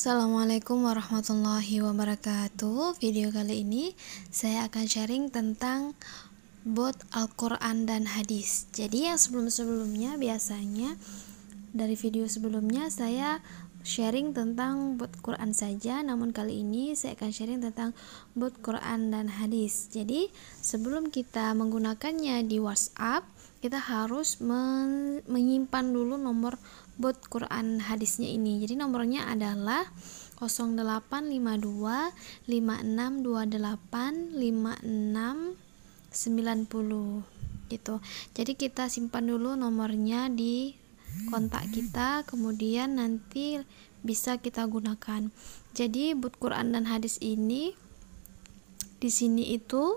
Assalamualaikum warahmatullahi wabarakatuh. Video kali ini saya akan sharing tentang bot Al-Quran dan hadis. Jadi yang sebelumnya biasanya dari video sebelumnya saya sharing tentang bot Quran saja, namun kali ini saya akan sharing tentang bot Quran dan hadis. Jadi sebelum kita menggunakannya di WhatsApp, kita harus menyimpan dulu nomor bot Quran hadisnya ini. Jadi nomornya adalah 0852 5628 5690 gitu. Jadi kita simpan dulu nomornya di kontak kita, kemudian nanti bisa kita gunakan. Jadi bot Quran dan hadis ini di sini itu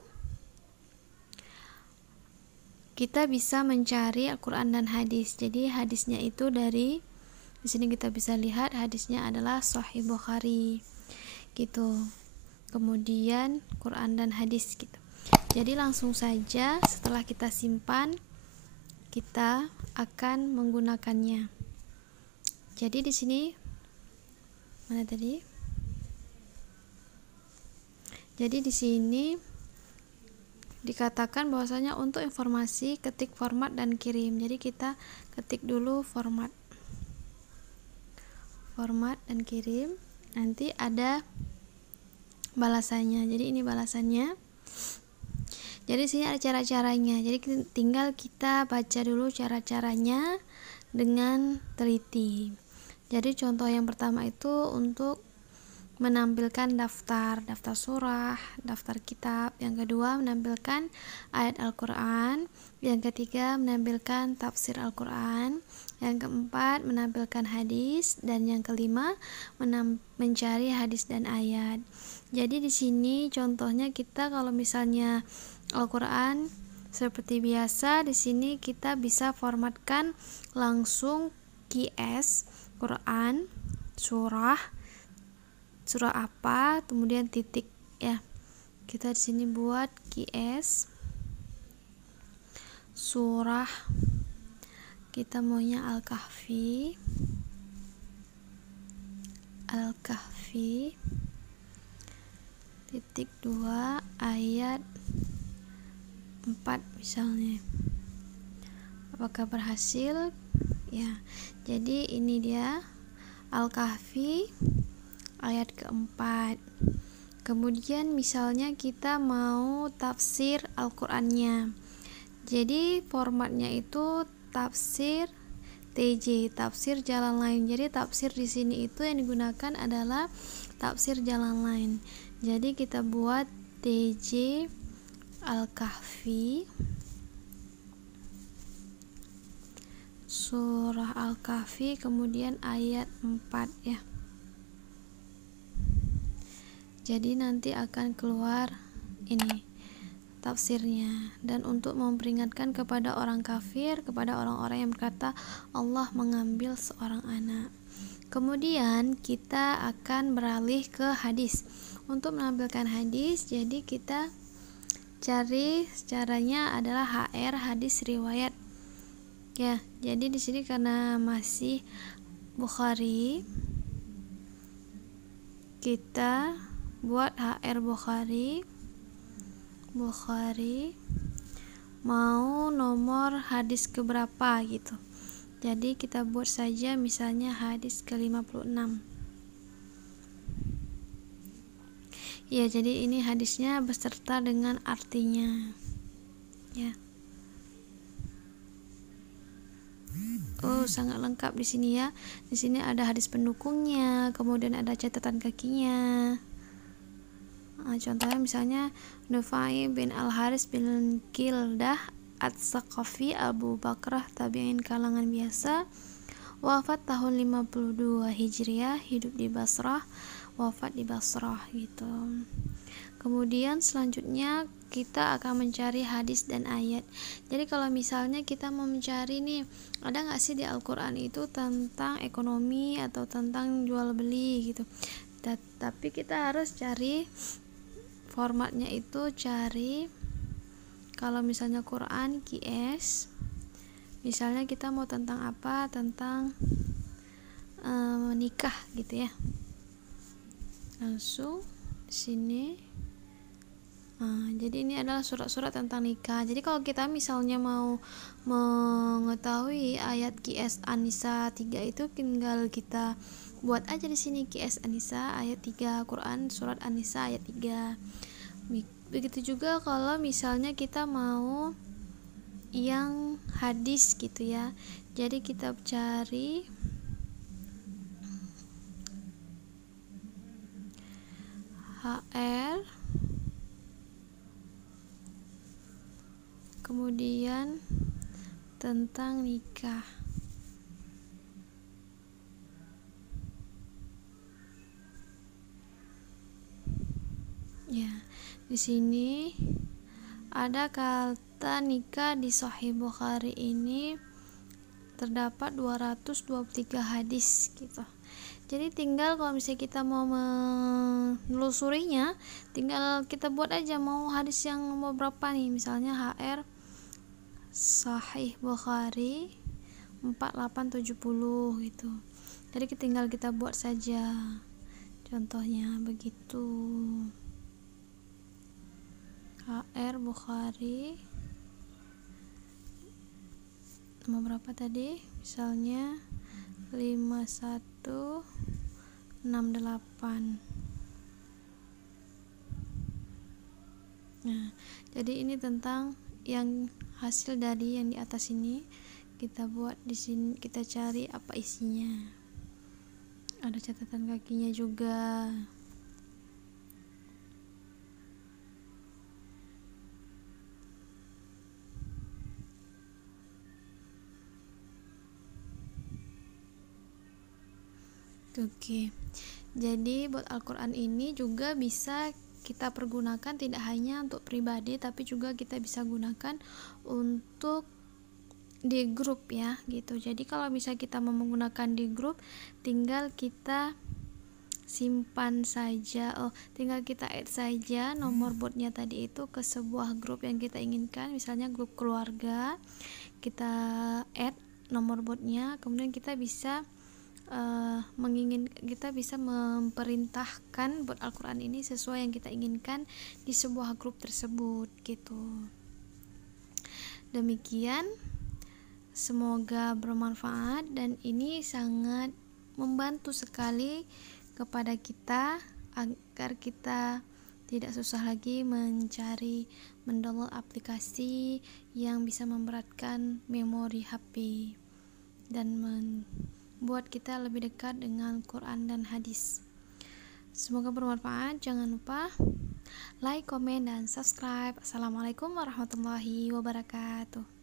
kita bisa mencari Al-Quran dan hadis. Jadi hadisnya itu di sini kita bisa lihat hadisnya adalah Sahih Bukhari gitu. Kemudian Quran dan hadis gitu. Jadi langsung saja setelah kita simpan, kita akan menggunakannya. Jadi di sini mana tadi? Jadi di sini dikatakan bahwasanya untuk informasi ketik format dan kirim. Jadi kita ketik dulu format dan kirim, nanti ada balasannya. Jadi ini balasannya. Jadi sini ada cara-caranya. Jadi tinggal kita baca dulu cara-caranya dengan teliti. Jadi contoh yang pertama itu untuk menampilkan daftar surah, daftar kitab. Yang kedua menampilkan ayat Al-Quran. Yang ketiga menampilkan tafsir Al-Quran. Yang keempat menampilkan hadis. Dan yang kelima mencari hadis dan ayat. Jadi di sini contohnya kita kalau misalnya Al-Quran seperti biasa, di sini kita bisa formatkan langsung QS Quran surah apa, kemudian titik ya. Kita di sini buat QS surah, kita maunya Al-Kahfi titik 2 ayat 4 misalnya. Apakah berhasil? Ya. Jadi ini dia Al-Kahfi ayat keempat. Kemudian misalnya kita mau tafsir Al-Qur'annya. Jadi formatnya itu tafsir TJ, tafsir jalan lain. Jadi tafsir di sini itu yang digunakan adalah tafsir jalan lain. Jadi kita buat TJ Al-Kahfi surah Al-Kahfi kemudian ayat 4 ya. Jadi nanti akan keluar ini tafsirnya. Dan untuk memperingatkan kepada orang kafir, kepada orang-orang yang berkata Allah mengambil seorang anak. Kemudian kita akan beralih ke hadis. Untuk menampilkan hadis, jadi kita cari caranya adalah HR hadis riwayat. Ya, jadi di sini karena masih Bukhari, kita buat HR Bukhari mau nomor hadis keberapa gitu. Jadi kita buat saja misalnya hadis ke-56. Ya, jadi ini hadisnya beserta dengan artinya. Ya. Oh, sangat lengkap di sini ya. Di sini ada hadis pendukungnya, kemudian ada catatan kakinya. Contohnya misalnya Nufai bin Al-Haris bin Kildah At-Saqafi Abu Bakrah tabi'in kalangan biasa, wafat tahun 52 Hijriah, hidup di Basrah, wafat di Basrah gitu. Kemudian selanjutnya kita akan mencari hadis dan ayat. Jadi kalau misalnya kita mau mencari nih, ada nggak sih di Al-Quran itu tentang ekonomi atau tentang jual beli gitu. Tapi kita harus cari formatnya itu, cari kalau misalnya Quran QS, misalnya kita mau tentang apa, tentang menikah gitu ya. langsung di sini. Jadi ini adalah surat-surat tentang nikah. Jadi kalau kita misalnya mau mengetahui ayat QS An-Nisa 3 itu, tinggal kita buat aja di sini QS An-Nisa ayat 3, Quran surat An-Nisa ayat 3. Begitu juga kalau misalnya kita mau yang hadis gitu ya. Jadi kita cari HR, kemudian tentang nikah. Ya, di sini ada kata nikah di Sahih Bukhari ini terdapat 223 hadis gitu. Jadi tinggal kalau misalnya kita mau menelusurinya, tinggal kita buat aja mau hadis yang nomor berapa nih, misalnya HR Sahih Bukhari 4870 gitu. Jadi tinggal kita buat saja, contohnya begitu. HR Bukhari nomor berapa tadi, misalnya 5168. Nah, jadi ini tentang yang hasil dari yang di atas ini, kita buat di sini, kita cari apa isinya. Ada catatan kakinya juga. Oke. Jadi buat Al-Quran ini juga bisa kita pergunakan tidak hanya untuk pribadi, tapi juga kita bisa gunakan untuk di grup ya gitu. Jadi kalau bisa kita mau menggunakan di grup, tinggal kita simpan saja, tinggal kita add saja nomor botnya tadi itu ke sebuah grup yang kita inginkan, misalnya grup keluarga, kita add nomor botnya, kemudian kita bisa kita bisa memerintahkan bot Al-Quran ini sesuai yang kita inginkan di sebuah grup tersebut gitu. Demikian, semoga bermanfaat dan ini sangat membantu sekali kepada kita agar kita tidak susah lagi mendownload aplikasi yang bisa memberatkan memori HP dan buat kita lebih dekat dengan Quran dan hadis. Semoga bermanfaat. Jangan lupa like, komen, dan subscribe. Assalamualaikum warahmatullahi wabarakatuh.